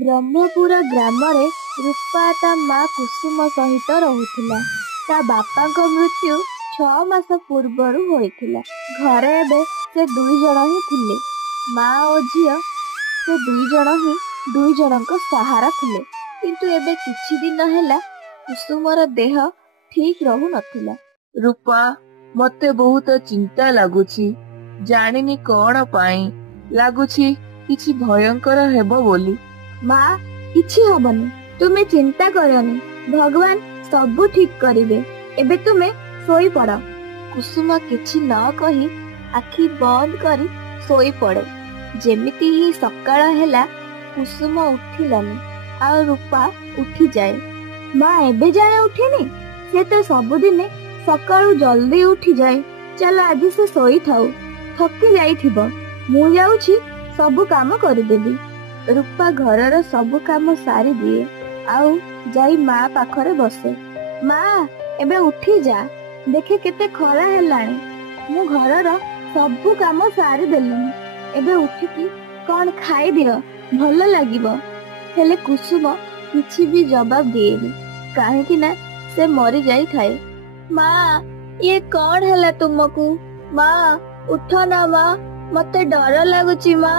ବ୍ରହ୍ମପୁର ଗ୍ରାମରେ ରୂପା ତା ମା କୁସୁମ ସହିତ ରହୁଥିଲା। ତା ବାପାଙ୍କ ମୃତ୍ୟୁ 6 ମାସ ପୂର୍ବରୁ ହୋଇଥିଲା। ଘରେ ଏବେ ସେ 2 ଜଣ ହିଁ ଥିଲେ। ମା ଓ ଝିଅ ସେ 2 ଜଣ ହିଁ 2 ଜଣଙ୍କ ସାହାରା ଥିଲେ। କିନ୍ତୁ ଏବେ କିଛି ଦିନ ହେଲା କୁସୁମର ଦେହ ଠିକ ରହୁନଥିଲା। ରୂପା, ମତେ ବହୁତ ଚିନ୍ତା ଲାଗୁଛି। ଜାଣିନି କଣ ପାଇଁ ଲାଗୁଛି କିଛି ଭୟଙ୍କର ହେବ ବୋଲି। ମା, କିଛି ହବନି, ତୁମେ ଚିନ୍ତା କରନି, ଭଗବାନ ସବୁ ଠିକ କରିବେ। ଏବେ ତୁମେ ଶୋଇପଡ଼। କୁସୁମ କିଛି ନ କହି ଆଖି ବନ୍ଦ କରି ଶୋଇପଡ଼େ। ଯେମିତି ହିଁ ସକାଳ ହେଲା କୁସୁମ ଉଠିଲାନି ଆଉ ରୂପା ଉଠିଯାଏ। ମା ଏବେ ଯାଏ ଉଠିନି? ସେ ତ ସବୁଦିନେ ସକାଳୁ ଜଲ୍ଦି ଉଠିଯାଏ। ଚାଲ ଆଜି ସେ ଶୋଇଥାଉ, ଥକି ଯାଇଥିବ। ମୁଁ ଯାଉଛି ସବୁ କାମ କରିଦେବି। ରୂପା ଘରର ସବୁ କାମ ସାରି ଦିଏ ଆଉ ଯାଇ ମା ପାଖରେ ବସେ। ମା, ଏବେ ଉଠି ଯା, ଦେଖେ କେତେ ଖରା ହେଲାଣି। ମୁଁ ଘରର ସବୁ କାମ ସାରି ଦେଲିଣି। ଏବେ ଉଠିକି କଣ ଖାଇଦିଅ, ଭଲ ଲାଗିବ। ହେଲେ କୁସୁମ କିଛି ବି ଜବାବ ଦିଏନି, କାହିଁକି ନା ସେ ମରି ଯାଇଥାଏ। ମା, ଇଏ କଣ ହେଲା ତୁମକୁ? ମା, ଉଠ ନା ମା, ମତେ ଡର ଲାଗୁଛି ମା।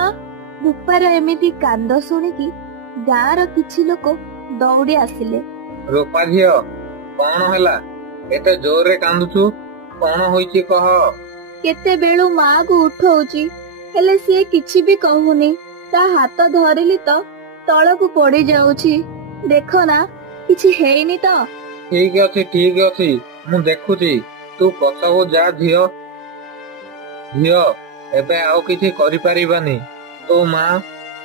ରୂପାର ଏମିତି କାନ୍ଦ ଶୁଣିକି ଗାଁର କିଛି ଲୋକ ଦୌଡ଼ି ଆସିଲେ। ରୂପା ଝିଅ, କଣ ହେଲା? ଏତେ ଜୋରରେ କାନ୍ଦୁଛୁ, କଣ ହୋଇଛି କହ? କେତେବେଳୁ ମାକୁ ଉଠଉଛି, ହେଲେ ସିଏ କିଛି ବି କହୁନି। ତା ହାତ ଧରିଲି ତ ତଳକୁ ପଡି ଯାଉଛି। ଦେଖ ନା, କିଛି ହେଇନି ତ? ଠିକ ଅଛି, ମୁଁ ଦେଖୁଛି। ତୁ ପଛକୁ ଯା ଝିଅ। ଝିଅ, ଏବେ ଆଉ କିଛି କରିପାରିବାନି। ତୋ ମା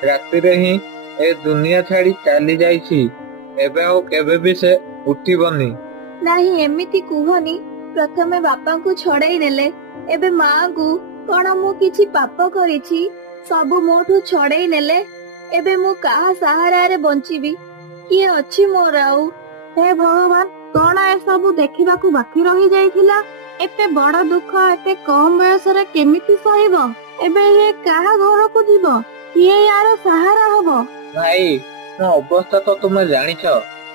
ରାତିରେ ହିଁ ଏ ଦୁନିଆ ଛାଡି ଚାଲି ଯାଇଛି। ଏବେ ଆଉ କେବେ ବି ସେ ଉଠିବନି। ନାହିଁ, ଏମିତି କୁହନି। ପ୍ରଥମେ ବାପାଙ୍କୁ ଛଡେଇ ନେଲେ, ଏବେ ମାଙ୍କୁ। କଣ ମୁଁ କିଛି ପାପ କରିଛି? ସବୁ ମୋଠୁ ଛଡେଇ ନେଲେ। ଏବେ ମୁଁ କାହା ସାହାରାରେ ବଞ୍ଚିବି? କିଏ ଅଛି ମୋର ଆଉ? ହେ ଭଗବାନ, କଣ ଏସବୁ ଦେଖିବାକୁ ବାକି ରହି ଯାଇଥିଲା? ଏତେ ବଡ ଦୁଃଖ ଏତେ କମ ବୟସରେ କେମିତି ସହିବ? ଏବେ ଇଏ କାହା ଘରକୁ ଯିବ? କିଏ ୟାର ସାହାରା ହବ? ଭାଇ, ମୋ ଅବସ୍ଥା ତ ତୁମେ ଜାଣିଛ।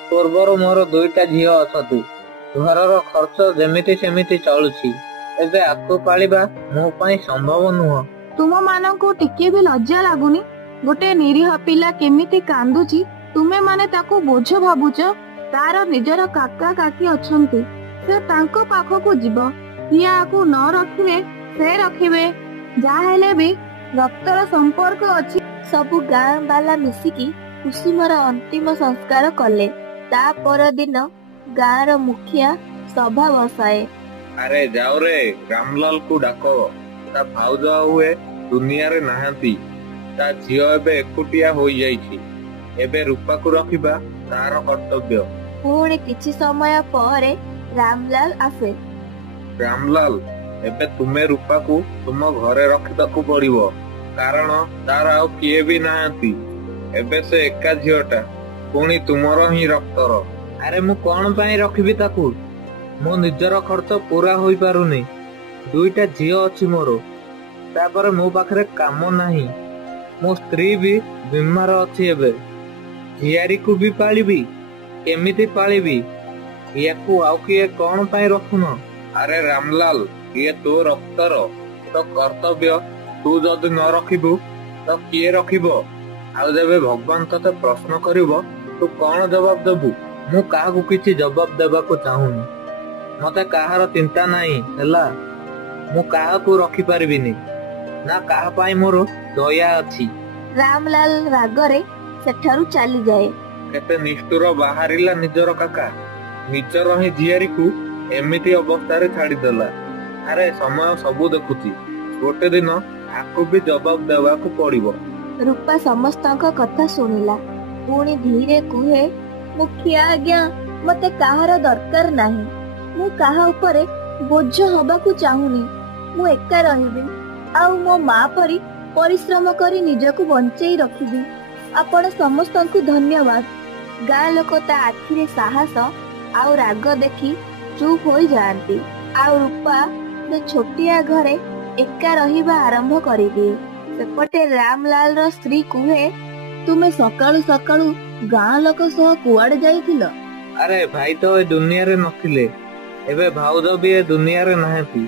ପୂର୍ବରୁ ମୋର 2ଟା ଝିଅ ଅଛନ୍ତି। ଘରର ଖର୍ଚ୍ଚ ଯେମିତି ସେମିତି ଚଳୁଛି। ଏବେ ଆକୁ ପାଳିବା ମୋ ପାଇଁ ସମ୍ଭବ ନୁହଁ। ତୁମ ମାନଙ୍କୁ ଟିକେ ବି ଲଜ୍ଜା ଲାଗୁନି? ଗୋଟେ ନିରୀହ ପିଲା କେମିତି କାନ୍ଦୁଛି, ତୁମେ ମାନେ ତାକୁ ବୋଝ ଭାବୁଛ? ତାର ନିଜର କାକା କାକି ଅଛନ୍ତି, ସେ ତାଙ୍କ ପାଖକୁ ଯିବ। ସିଏ ଆକୁ ନ ରଖିଲେ ସେ ରଖିବେ। ଯାହା ହେଲେ ବି ରକ୍ତର ସମ୍ପର୍କ ଅଛି। ସବୁ ଗାଁ ବାଲା ମିଶିକି କୁସୁମର ଅନ୍ତିମ ସଂସ୍କାର କଲେ। ତା ପରଦିନ ଗାଁର ମୁଖିଆ ସଭା ବସାଏ। ଆରେ ଯାଉରେ, ରାମଲାଲକୁ ଡାକ। ତା ଭାଉଜ ଆଉ ଏ ଦୁନିଆରେ ନାହାନ୍ତି। ତା ଝିଅ ଏବେ ଏକୁଟିଆ ହୋଇଯାଇଛି। ଏବେ ରୂପାକୁ ରଖିବା ତାର କର୍ତ୍ତବ୍ୟ। ପୁଣି କିଛି ସମୟ ପରେ ରାମଲାଲ ଆସେ। ରାମଲାଲ, ଏବେ ତୁମେ ରୂପାକୁ ତୁମ ଘରେ ରଖିବାକୁ ପଡିବ, କାରଣ ତାର ଆଉ କିଏ ବି ନାହାନ୍ତି। ଏବେ ସେ ଏକା ଝିଅଟା, ପୁଣି ତୁମର ହିଁ ରକ୍ତର। ଆରେ ମୁଁ କଣ ପାଇଁ ରଖିବି ତାକୁ? ମୋ ନିଜର ଖର୍ଚ୍ଚ ପୁରା ହୋଇପାରୁନି। 2ଟା ଝିଅ ଅଛି ମୋର, ତାପରେ ମୋ ପାଖରେ କାମ ନାହିଁ। ମୋ ସ୍ତ୍ରୀ ବି ବିମାର ଅଛି। ଏବେ ଝିଆରୀକୁ ବି ପାଳିବି, କେମିତି ପାଳିବି? ୟାକୁ ଆଉ କିଏ କଣ ପାଇଁ ରଖୁନ? ଆରେ ରାମଲାଲ, ଇଏ ତୋ ରକ୍ତର, ତୋ କର୍ତ୍ତବ୍ୟ। ତୁ ଯଦି ନ ରଖିବୁ ତ କିଏ ରଖିବ? ଆଉ ଯେବେ ଭଗବାନ ତତେ ପ୍ରଶ୍ନ କରିବ, ତୁ କଣ ଜବାବ ଦେବୁ? ମୁଁ କାହାକୁ କିଛି ଜବାବ ଦେବାକୁ ଚାହୁଁନି। ମତେ କାହାର ଚିନ୍ତା ନାହିଁ, ହେଲା? ମୁଁ କାହାକୁ ରଖିପାରିବିନି, ନା କାହା ପାଇଁ ମୋର ଦୟା ଅଛି। ରାମଲାଲ ରାଗରେ ସେଠାରୁ ଚାଲିଯାଏ। କେତେ ନିଷ୍ଠୁର ବାହାରିଲା ନିଜର କାକା। ନିଜର ହିଁ ଝିଆରୀକୁ ଏମିତି ଅବସ୍ଥାରେ ଛାଡିଦେଲା। ଆରେ ସମୟ ସବୁ ଦେଖୁଛି, ଗୋଟେ ଦିନ ଆକୁ ବି ଜବାବ ଦେବାକୁ ପଡିବ। ରୂପା ସମସ୍ତଙ୍କ କଥା ଶୁଣିଲା। ପୁଣି ଧୀରେ କୁହେ, ମୁଖିଆ ଆଜ୍ଞା, ମତେ କାହାର ଦରକାର ନାହିଁ। ମୁଁ କାହା ଉପରେ ବୋଝ ହବାକୁ ଚାହୁଁନି। ମୁଁ ଏକା ରହିବି ଆଉ ମୋ ମା ପରି ପରିଶ୍ରମ କରି ନିଜକୁ ବଞ୍ଚେଇ ରଖିବି। ଆପଣ ସମସ୍ତଙ୍କୁ ଧନ୍ୟବାଦ। ଗାଁ ଲୋକ ତା ଆଖିରେ ସାହସ ଆଉ ରାଗ ଦେଖି ଚୁପ୍ ହୋଇଯାଆନ୍ତି। ଆଉ ରୂପା ସେ ଛୋଟିଆ ଘରେ ଏକା ରହିବା ଆରମ୍ଭ କରିଦିଏ। ସେପଟେ ରାମଲାଲର ସ୍ତ୍ରୀ କୁହେ, ତୁମେ ସକାଳୁ ସକାଳୁ ଗାଁ ଲୋକ ସହ କୁଆଡେ ଯାଇଥିଲ? ଆରେ ଭାଇ ତ ଏ ଦୁନିଆରେ ନଥିଲେ, ଏବେ ଭାଉଜ ବି ଏ ଦୁନିଆରେ ନାହାନ୍ତି।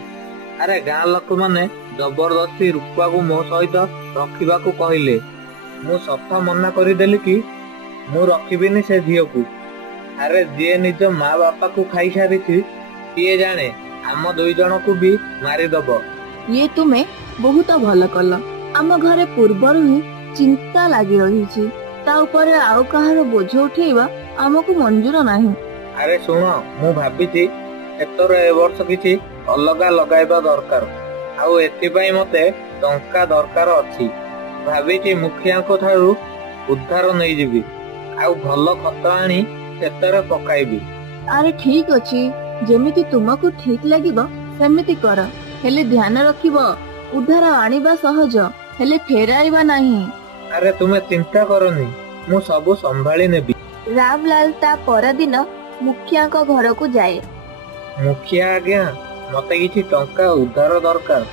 ଆରେ ଗାଁ ଲୋକମାନେ ଜବରଦସ୍ତି ରୂପାକୁ ମୋ ସହିତ ରଖିବାକୁ କହିଲେ। ମୁଁ ସଫା ମନା କରିଦେଲି କି ମୁଁ ରଖିବିନି ସେ ଝିଅକୁ। ଆରେ ଯିଏ ନିଜ ମା ବାପାକୁ ଖାଇସାରିଛି କିଏ ଜାଣେ ଆମ ଦୁଇ ଜଣକୁ ବି ମାରିଦବ। ଇଏ ତୁମେ ବହୁତ ଭଲ କଲ। ଆମ ଘରେ ପୂର୍ବରୁ ହିଁ ଚିନ୍ତା ଲାଗି ରହିଛି, ତା ଉପରେ ଆଉ କାହାର ବୋଝ ଉଠେଇବା ଆମକୁ ମଞ୍ଜୁର ନାହିଁ। ଆରେ ଶୁଣ, ମୁଁ ଭାବିଛି ଏଥର ଏ ବର୍ଷ କିଛି ଅଲଗା ଲଗାଇବା ଦରକାର, ଆଉ ଏଥିପାଇଁ ମତେ ଟଙ୍କା ଦରକାର ଅଛି। ଭାବିଛି ମୁଖିଆଙ୍କ ଠାରୁ ଉଦ୍ଧାର ନେଇଯିବି, ଆଉ ଭଲ ଖତ ଆଣି କ୍ଷେତରେ ପକାଇବି। ଆରେ ଠିକ ଅଛି, ଯେମିତି ତୁମକୁ ଠିକ ଲାଗିବ ସେମିତି କର, ହେଲେ ଧ୍ୟାନ ରଖିବ ଉଦ୍ଧାର ଆଣିବା ସହଜ, ହେଲେ ଫେରାଇବା ନାହିଁ। ଆରେ ତୁମେ ଚିନ୍ତା କରନି, ମୁଁ ସବୁ ସମ୍ଭାଳି ନେବି। ରାମଲାଲ ତା ପରଦିନ ମୁଖିଆଙ୍କ ଘରକୁ ଯାଏ। ମୁଖିଆ ଆଜ୍ଞା, ମତେ କିଛି ଟଙ୍କା ଉଦ୍ଧାର ଦରକାର।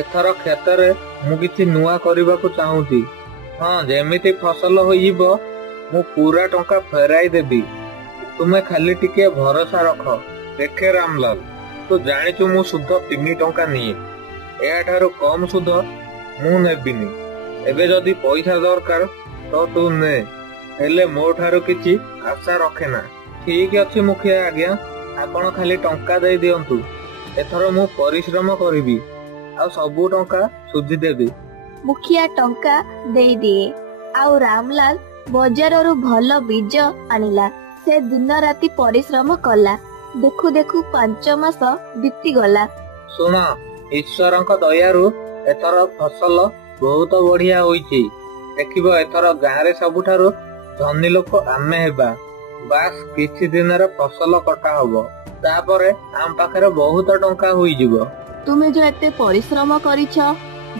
ଏଥର କ୍ଷେତରେ ମୁଁ କିଛି ନୂଆ କରିବାକୁ ଚାହୁଁଛି। ହଁ, ଯେମିତି ଫସଲ ହୋଇଯିବ ମୁଁ ପୁରା ଟଙ୍କା ଫେରାଇ ଦେବି। ତୁମେ ଖାଲି ଟିକେ ଭରସା ରଖ। ଦେଖେ ରାମଲାଲ, ତୁ ଜାଣିଛୁ ମୁଁ ସୁଧ 3 ଟଙ୍କା ନିଏ, ଏହାଠାରୁ କମ ସୁଧ ମୁଁ ନେବିନି। ଏବେ ଯଦି ପଇସା ଦରକାର ତ ତୁ ନେ, ହେଲେ ମୋ ଠାରୁ କିଛି ଆଶା ରଖେନା। ଠିକ ଅଛି ମୁଖିଆ ଆଜ୍ଞା, ଆପଣ ଖାଲି ଟଙ୍କା ଦେଇ ଦିଅନ୍ତୁ। ଏଥର ମୁଁ ପରିଶ୍ରମ କରିବି ଆଉ ସବୁ ଟଙ୍କା ସୁଝିଦେବି। ମୁଖିଆ ଟଙ୍କା ଦେଇଦିଏ, ଆଉ ରାମଲାଲ ବଜାରରୁ ଭଲ ବୀଜ ଆଣିଲା। ସେ ଦିନ ରାତି ପରିଶ୍ରମ କଲା। ଦେଖୁ ଦେଖୁ 5 ମାସ ବିତିଗଲା। ଶୁଣ, ଈଶ୍ୱରଙ୍କ ଦୟାରୁ ଏଥର ଫସଲ ବହୁତ ବଢିଆ ହୋଇଛି। ଦେଖିବ ଏଥର ଗାଁରେ ସବୁଠାରୁ ଧନୀ ଲୋକ ଆମେ ହେବା। ବାସ୍ କିଛି ଦିନରେ ଫସଲ କଟା ହବ, ତାପରେ ଆମ ପାଖରେ ବହୁତ ଟଙ୍କା ହୋଇଯିବ। ତୁମେ ଯୋଉ ଏତେ ପରିଶ୍ରମ କରିଛ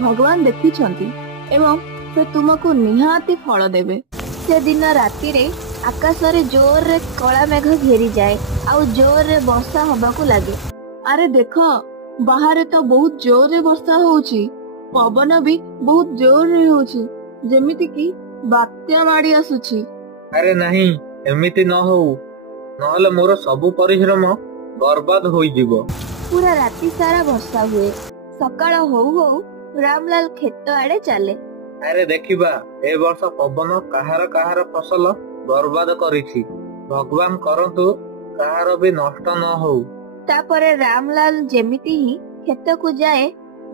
ଭଗବାନ ଦେଖିଛନ୍ତି, ଏବଂ ସେ ତୁମକୁ ନିହାତି ଫଳ ଦେବେ। ସେଦିନ ରାତିରେ ଆକାଶରେ ଜୋରରେ କଳା ମେଘ ଘେରିଯାଏ, ଆଉ ଜୋରରେ ବର୍ଷା ହବାକୁ ଲାଗେ। ଆରେ ଦେଖ, ବାହାରେ ତ ବହୁତ ଜୋରରେ ବର୍ଷା ହଉଛି, ପବନ ବି ବହୁତ ଜୋରରେ ହଉଛି, ଯେମିତି କି ବାତ୍ୟା ମାଡି ଆସୁଛି। ଆରେ ନାହିଁ, ଏମିତି ନ ହଉ, ନହେଲେ ମୋର ସବୁ ପରିଶ୍ରମ ବର୍ବାଦ ହୋଇଯିବ। ପୁରା ରାତି ସାରା ବର୍ଷା ହୁଏ। ସକାଳ ହଉ ହଉ ରାମଲାଲ କ୍ଷେତ ଆଡେ ଚାଲେ। ଆରେ ଦେଖିବା ଏ ବର୍ଷ ପବନ କାହାର କାହାର ଫସଲ ବର୍ବାଦ କରିଛି। ଭଗବାନ କରନ୍ତୁ କାହାର ବି ନଷ୍ଟ ନ ହଉ। ତାପରେ ରାମଲାଲ ଯେମିତି ହିଁ କ୍ଷେତକୁ ଯାଏ,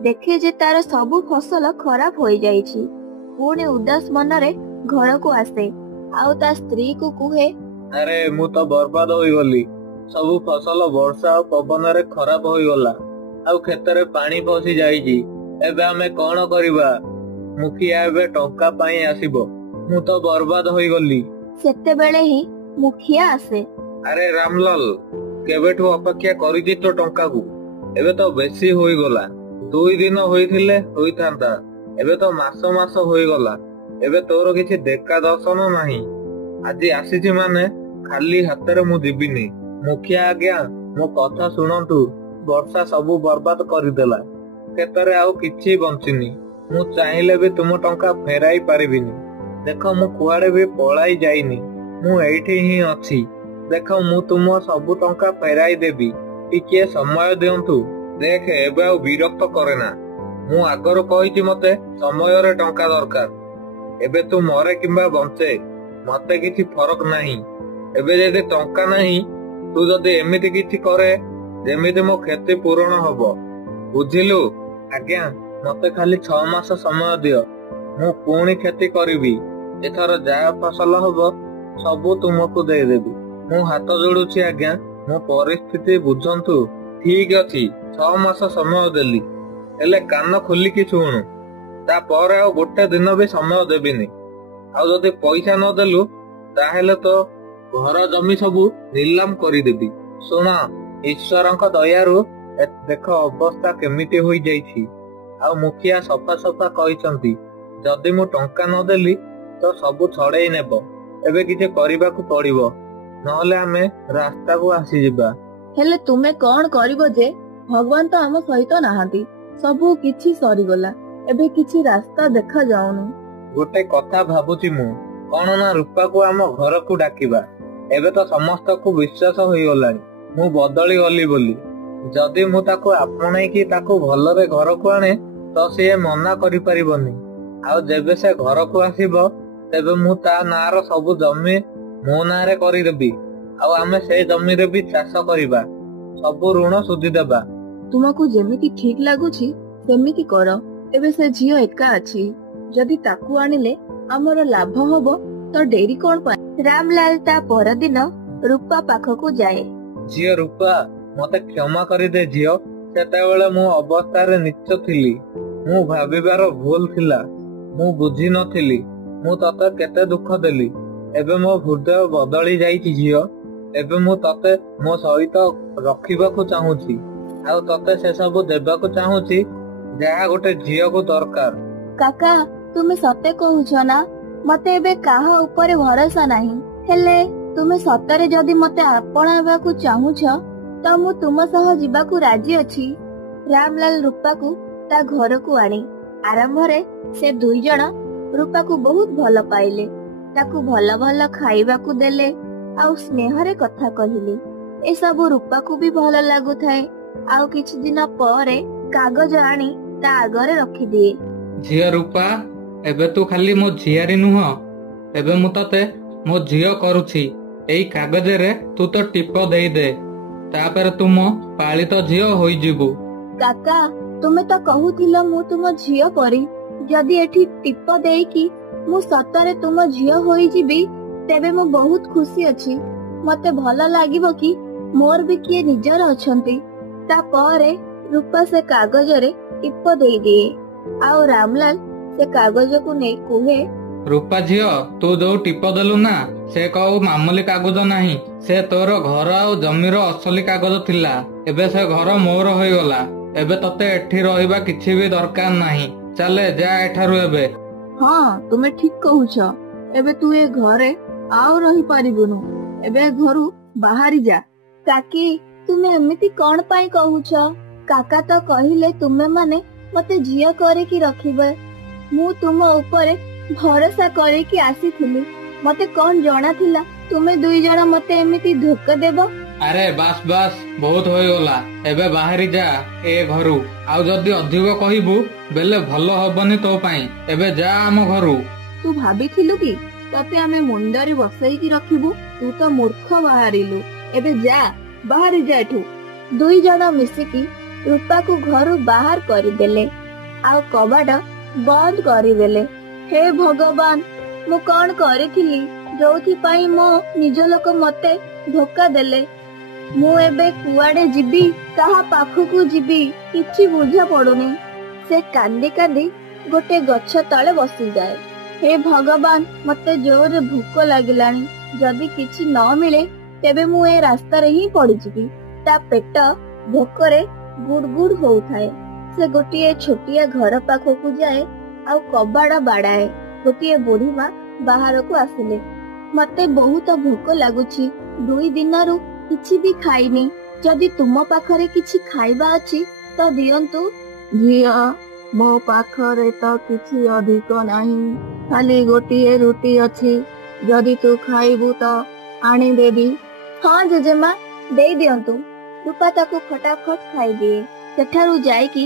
ଦେଖେ ଯେ ତାର ସବୁ ଫସଲ ଖରାପ ହୋଇଯାଇଛି। ପୁଣି ଉଦାସ ମନରେ ଘରକୁ ଆସେ, ଆଉ ତା ସ୍ତ୍ରୀକୁ କୁହେ, ଆରେ ମୁଁ ତ ବର୍ବାଦ ହୋଇଗଲି। ସବୁ ଫସଲ ବର୍ଷା ଆଉ ପବନରେ ଖରାପ ହୋଇଗଲା, ଆଉ କ୍ଷେତରେ ପାଣି ପଶି ଯାଇଛି। ଏବେ ଆମେ କଣ କରିବା? ମୁଖିଆ ଏବେ ଟଙ୍କା ପାଇଁ ଆସିବ, ମୁଁ ତ ବର୍ବାଦ ହୋଇଗଲି। ସେତେବେଳେ ହିଁ ମୁଖିଆ ଆସେ। ଆରେ ରାମଲାଲ, କେବେଠୁ ଅପେକ୍ଷା କରିଛି ତୋ ଟଙ୍କାକୁ? ଏବେ ତ ବେଶୀ ହୋଇଗଲା। 2 ଦିନ ହୋଇଥିଲେ ହୋଇଥାନ୍ତା, ଏବେ ତ ମାସ ମାସ ହୋଇଗଲା। ଏବେ ତୋର କିଛି ଦେଖା ଦର୍ଶନ ନାହିଁ। ଆଜି ଆସିଛି ମାନେ ଖାଲି ହାତରେ ମୁଁ ଯିବିନି। ମୁଖିଆ ଆଜ୍ଞା, ମୋ କଥା ଶୁଣନ୍ତୁ। ବର୍ଷା ସବୁ ବର୍ବାଦ କରିଦେଲା, କ୍ଷେତରେ ଆଉ କିଛି ବଞ୍ଚିନି। ମୁଁ ଚାହିଁଲେ ବି ତୁମ ଟଙ୍କା ଫେରାଇ ପାରିବିନି। ଦେଖ, ମୁଁ କୁଆଡେ ବି ପଳାଇ ଯାଇନି, ମୁଁ ଏଇଠି ହିଁ ଅଛି। ଦେଖ, ମୁଁ ତୁମ ସବୁ ଟଙ୍କା ଫେରାଇ ଦେବି, ଟିକେ ସମୟ ଦିଅନ୍ତୁ। ଦେଖ, ଏବେ ଆଉ ବିରକ୍ତ କରେନା। ମୁଁ ଆଗରୁ କହିଛି ମତେ ସମୟରେ ଟଙ୍କା ଦରକାର। ଏବେ ତୁ ମରେ କିମ୍ବା ବଞ୍ଚେ, ମତେ କିଛି ଫରକ ନାହିଁ। ଏବେ ଯଦି ଟଙ୍କା ନାହିଁ, ତୁ ଯଦି ଏମିତି କିଛି କରେ ଯେମିତି ମୋ କ୍ଷତି ପୂରଣ ହବ, ବୁଝିଲୁ? ଆଜ୍ଞା, ମତେ ଖାଲି 6 ମାସ ସମୟ ଦିଅ, ମୁଁ ପୁଣି କ୍ଷତି କରିବି। ଏଥର ଯାହା ଫସଲ ହବ ସବୁ ତୁମକୁ ଦେଇଦେବି। ମୁଁ ହାତ ଯୋଡୁଛି ଆଜ୍ଞା, ମୋ ପରିସ୍ଥିତି ବୁଝନ୍ତୁ। ଠିକ ଅଛି, 6 ମାସ ସମୟ ଦେଲି, ହେଲେ କାନ ଖୋଲିକି ଶୁଣୁ, ତାପରେ ଆଉ ଗୋଟେ ଦିନ ବି ସମୟ ଦେବିନି। ଆଉ ଯଦି ପଇସା ନ ଦେଲୁ ତାହେଲେ ତ ଘର ଜମି ସବୁ ନିଲାମ କରିଦେବି। ଶୁଣ, ଈଶ୍ୱରଙ୍କ ଦୟାରୁ ଦେଖ ଅବସ୍ଥା କେମିତି ହୋଇଯାଇଛି। ଆଉ ମୁଖିଆ ସଫା ସଫା କହିଛନ୍ତି, ଯଦି ମୁଁ ଟଙ୍କା ନ ଦେଲି ତ ସବୁ ଛଡେଇ ନେବ। ଏବେ କିଛି କରିବାକୁ ପଡିବ, ନହେଲେ ଆମେ ରାସ୍ତାକୁ ଆସିଯିବା। ହେଲେ ତୁମେ କଣ କରିବ ଯେ? ଭଗବାନ ତ ଆମ ସହିତ ନାହାନ୍ତି, ସବୁ କିଛି ସରିଗଲା, ଏବେ କିଛି ରାସ୍ତା ଦେଖା ଯାଉନି। गोटे कथा भाबुची मु कौन ना रूपा को आम घर को डाकिबा। एबे तो समस्त को विश्वास होई गलानी मु बदली गली बोली। जदि मु ताको आपणाई कि ताको भलरे घर को आने तो से मना करि परिबनी। आ जेबे से घर को आसीबो तेबे मु ता नार सब जमी मो नारे करि देबी। आ आमे से जमी रे भी चाष करिबा, सब ऋण सुधि देबा। तुमको जेमिति ठीक लागुची सेमिति करो। एबे से झियो एका अछि, जदि ताकू आनिले हमर लाभ हबो तो डेरी कोन पा। रामलाल ता परदिन रूपा पाखकू जाए। झियो रूपा मते क्षमा करि दे झियो, सेतेबेले मु अवस्था रे नीच थिली। मु भाबिबार भूल थिला, मु बुझी नथिली। मु तते केते दुख देली। एबे मो हृदय बदली जाईची झियो। एबे मु तते मो सहित रखिबाकू चाहूची, आ तते से सब देबाकू चाहूची जहा गोटे झियो को दरकार। काका तुमे सते कहूछ ना, मते एबे काहा ऊपर भरोसा नाही। हेले तुमे सतरे जदि मते आपणाबाकू चाहूछ तो मु तुम सह जीवाकू राजी अछि। रामलाल रूपा को ता घर को आनी। आरंभ रे से दुई जण रूपा को बहुत भल पाइले। ताकू भल भल खाइबाकू देले आउ स्नेह रे कथा कहिले। ए सब रूपा को भी भल लागु थाए। आउ किछि दिन परे कागज आनी ता आगरे रखी दिए। झियो रूपा एबे तू खाली मो झियारी नुह, एबे मु तते मो झियो करूछि। एई कागज रे तू तो टिप देई दे, तापर तुम पालित झियो होई जिबु। काका तुमे तो कहूथिल मु तुम झियो परी, जदि एठी टिप देई कि मु सतरे तुम झियो होई जिबी तेबे मु बहुत खुशी अछि। मते भल लागिबो कि मोर भी किए निजर अछंती। ता परे रूपा से कागज रे टिप देई दिए। आउ रामलाल से कागज को नै कुहे, रूपा झियो तू जो टिप देलु ना से कहू मामूली कागज नाही, से तोर घर आ जमीर असली कागज थिला। एबे से घर मोर होई गला। एबे तते एठी रहिबा किछि भी दरकार नाही। चले जा एठारु एबे। हाँ तुमे ठीक कहूछ। एबे तू ए घरे आउ रही पारिबुनु। एबे घरु बाहरी जा। काकी तुमे एमिति कोन पाई कहूछ? काका तो कहिले तुमे माने मते झियो करे कि रखिबे। मु तुम ऊपर भरोसा करे कि आसीथिली। मते कोन जणा थिला तुमे दुई जण मते एमिति धोखा देबो। अरे बास बास बहुत होई गला। एबे बाहरी जा ए घरु। आउ जदी अधिक कहिबु बेले भल हबनी तो पाई। एबे जा आम घरु। तू भाबिथिलु कि तते आमे मुंडरे बसाई कि रखिबु? तू तो मूर्ख बाहरिलु। एबे जा बाहरी जा एठु। दुई जण मिसिकी रूपा को घरु बाहर करिदेले। आउ कबाड़ बंद करिदेले। हे भगवान मु कौन करिथिली जोथि पाई मो निज लोक मते धोखा देले। मु एबे कुआडे जिबी, कहा पाखकू जिबी किछि बुझा पडुनी। से कांदी कांदी गोटे गछ तळे बसी जाए। हे भगवान मते जोरे भूख लागिलानी। जदि किछि न मिले तेबे मु ए रास्ता रे ही पड़ी जिबी। ता पेट भोकरे गुड़गुड़ होउथाए। से गोटिए छोटिया घर पाखकू जाए आउ कबाड़ बाड़ाए। गोटिए बुढ़ी माँ बाहर को आसिले। मते बहुत भोक लागुची। 2 दिनरु किछि भी खाइनी। जदि तुम पाखरे किछि खाइबा अछि तो दियंतु। झियो मो पाखरे तो किछि अधिक नाही, खाली गोटिए रुटी अछि। जदि तू खाइबु तो आनी देबी। हाँ जेजेमा दे दियंतु। रूपा ताकू फटाफट खाई दिए। सेठारु जाइकी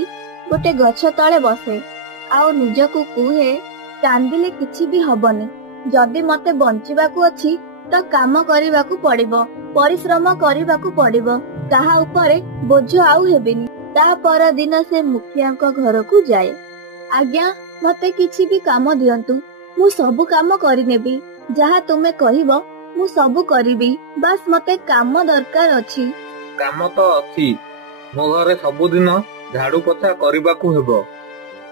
गोटे गछ तळे बसे आउ निजकू कुहे, कांदिले किछि भी हबनी। जदि मते बंचिबाकू अछि तो काम करिबाकू पड़िबो, परिश्रम करिबाकू पड़िबो। ताहा ऊपरे बोझ आउ हेबिनी। ता पर दिन से मुखियाको घरकू जाए। आज्ञा मते किछि भी काम दियंतु, मु सब काम करि नेबी। जहा तुमे कहिबो मु सब करिबी। बस मते काम दरकार अछि। काम तो अछि। मो घरे सबुदिन झाड़ू पोछा करिबाकू हेबो।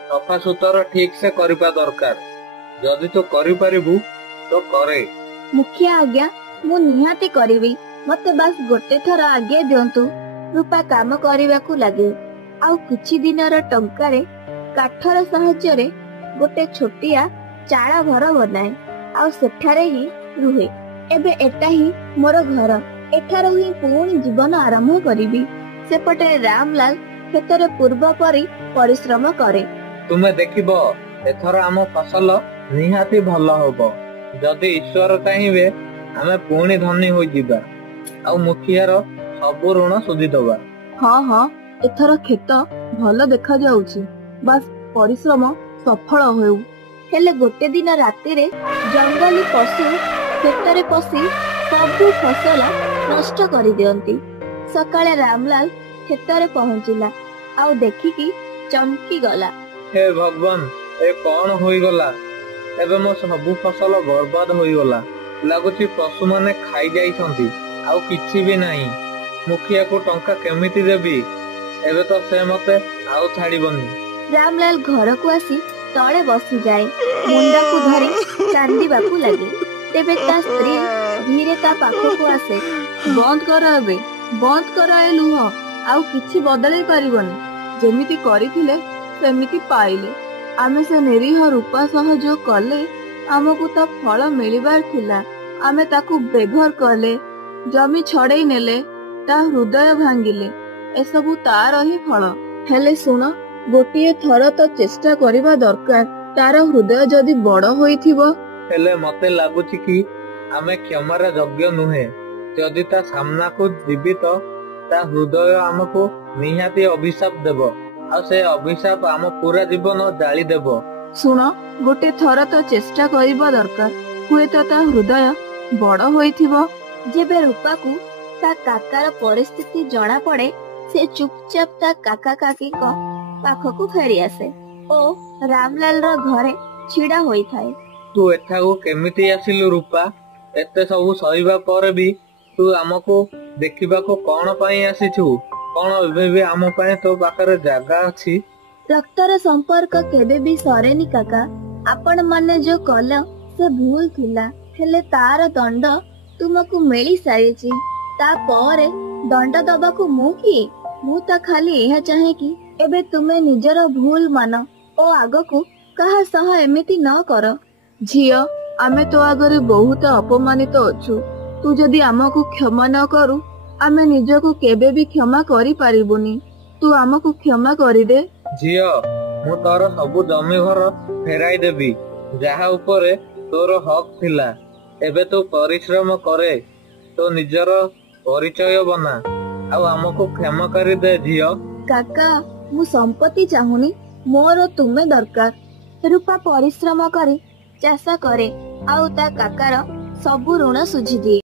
सफा सुतर ठीक से करिबा दरकार। जदि तो करि परिबु तो करे। मुखिया आज्ञा मु निहाती करिबी। मते बस गोटे थर आज्ञा दियंतु। रूपा काम करिबाकू लागे। आउ किछि दिनर टंकारे काठर साहाय्य रे गोटे छोटिया चाळा घर बनाए आउ सेठारे ही रुहे। एबे एटा ही मोर घर। एठारो ही पुणी जीवन आरंभ करिबी। सेपटे रामलाल खेतरे पूर्व परी परिश्रम करे। तुमे देखिबो एथर आम फसल ନିହାତି ଭଲ ହବ। ଯଦି ଈଶ୍ୱର ଚାହିଁବେ ଆମେ ପୁଣି ଧନୀ ହୋଇଯିବା ଆଉ ମୁଖିଆର ସବୁ ଋଣ ସୁଝିଦବା। ହଁ ହଁ, ଏଥର କ୍ଷେତ ଭଲ ଦେଖାଯାଉଛି। ବାସ୍ ପରିଶ୍ରମ ସଫଳ ହେଉ। ହେଲେ ଗୋଟେ ଦିନ ରାତିରେ ଜଙ୍ଗଲୀ ପଶୁ କ୍ଷେତରେ ପଶି ସବୁ ଫସଲ ନଷ୍ଟ କରିଦିଅନ୍ତି। ସକାଳେ ରାମଲାଲ କ୍ଷେତରେ ପହଞ୍ଚିଲା ଆଉ ଦେଖିକି ଚମକି ଗଲା। ହେ ଭଗବାନ, ଏ କଣ ହୋଇଗଲା? ଏବେ ମୋ ସବୁ ଫସଲ ବର୍ବାଦ ହୋଇଗଲା। ଲାଗୁଛି ପଶୁମାନେ ଖାଇ ଯାଇଛନ୍ତି, ଆଉ କିଛି ବି ନାହିଁ। ମୁଖିଆକୁ ଟଙ୍କା କେମିତି ଦେବି? ଏବେ ତ ସେ ମତେ ଆଉ ଛାଡ଼ିବନି। ରାମଲାଲ ଘରକୁ ଆସି ତଳେ ବସିଯାଏ, ମୁଣ୍ଡକୁ ଧରି କାନ୍ଦିବାକୁ ଲାଗେ। ତେବେ ତା ସ୍ତ୍ରୀ ଧୀରେ ତା ପାଖକୁ ଆସେ। ବନ୍ଦ କର ଏବେ, ବନ୍ଦ କର ଏ ଲୁହ। ଆଉ କିଛି ବଦଳେଇ ପାରିବନି। ଯେମିତି କରିଥିଲେ ସେମିତି ପାଇଲେ। ଆମେ ସେ ନିରୀହ ରୂପା ସହ ଯୋଉ କଲେ, ଆମକୁ ତ ଫଳ ମିଳିବାର ଥିଲା। ଆମେ ତାକୁ ବେଘର କଲେ, ଜମି ଛଡେଇ ନେଲେ, ତା ହୃଦୟ ଭାଙ୍ଗିଲେ। ଏସବୁ ତାର ହିଁ ଫଳ। ହେଲେ ଶୁଣ, ଗୋଟିଏ ଥର ତ ଚେଷ୍ଟା କରିବା ଦରକାର। ତାର ହୃଦୟ ଯଦି ବଡ ହୋଇଥିବ। ହେଲେ ମତେ ଲାଗୁଛି କି ଆମେ କ୍ଷମାର ଯୋଗ୍ୟ ନୁହେଁ। ଯଦି ତା ସାମ୍ନାକୁ ଯିବି ତ ତା ହୃଦୟ ଆମକୁ ନିହାତି ଅଭିଶାପ ଦେବ, ଆଉ ସେ ଅଭିଶାପ ଆମ ପୁରା ଜୀବନ ଜାଳିଦେବ। ଶୁଣ, ଗୋଟେ ଥର ତ ଚେଷ୍ଟା କରିବା ଦରକାର। ହୁଏତ ତା ହୃଦୟ ବଡ ହୋଇଥିବ। ଯେବେ ରୂପାକୁ ତା କାକାର ପରିସ୍ଥିତି ଜଣା ପଡେ, ସେ ଚୁପଚାପ ତା କାକା କାକୀଙ୍କ ପାଖକୁ ଫେରି ଆସେ ଓ ରାମଲାଲର ଘରେ ଛିଡା ହୋଇଥାଏ। ତୁ ଏଠାକୁ କେମିତି ଆସିଲୁ ରୂପା? ଏତେ ସବୁ ସହିବା ପରେ ବି ତୁ ଆମକୁ ଦେଖିବାକୁ କଣ ପାଇଁ ଆସିଛୁ? କଣ ଏବେ ବି ଆମ ପାଇଁ ତୋ ପାଖରେ ଜାଗା ଅଛି? ରକ୍ତର ସମ୍ପର୍କ କେବେ ବି ସରେନି କାକା। ଆପଣ ମାନେ ଯୋଉ କଲ ସେ ଭୁଲ ଥିଲା, ହେଲେ ତାର ଦଣ୍ଡ ତୁମକୁ ମିଳି ସାରିଛି। ତାପରେ ଦଣ୍ଡ ଦବାକୁ ମୁଁ କିଏ? ମୁଁ ତ ଖାଲି ଏହା ଚାହେଁ କି ଏବେ ତୁମେ ନିଜର ଭୁଲ ମାନ ଓ ଆଗକୁ କାହା ସହ ଏମିତି ନ କର। ଝିଅ, ଆମେ ତୋ ଆଗରେ ବହୁତ ଅପମାନିତ ଅଛୁ। ତୁ ଯଦି ଆମକୁ କ୍ଷମା ନ କରୁ, ଆମେ ନିଜକୁ କେବେ ବି କ୍ଷମା କରିପାରିବୁନି। ତୁ ଆମକୁ କ୍ଷମା କରିଦେ। ଝିଅ, ମୁଁ ତୋର ସବୁ ଜମି ଘର ଫେରାଇ ଦେବି, ଯାହା ଉପରେ ତୋର ହକ୍ ଥିଲା। ଏବେ ତୁ ପରିଶ୍ରମ କରେ, ତୋ ନିଜର ପରିଚୟ ବନା, ଆଉ ଆମକୁ କ୍ଷମା କରିଦେ ଝିଅ। କାକା, ମୁଁ ସମ୍ପତ୍ତି ଚାହୁଁନି, ମୋର ତୁମେ ଦରକାର। ରୂପା ପରିଶ୍ରମ କରି ଚାଷ କରେ ଆଉ ତା କାକାର ସବୁ ଋଣ ସୁଝିଦିଏ।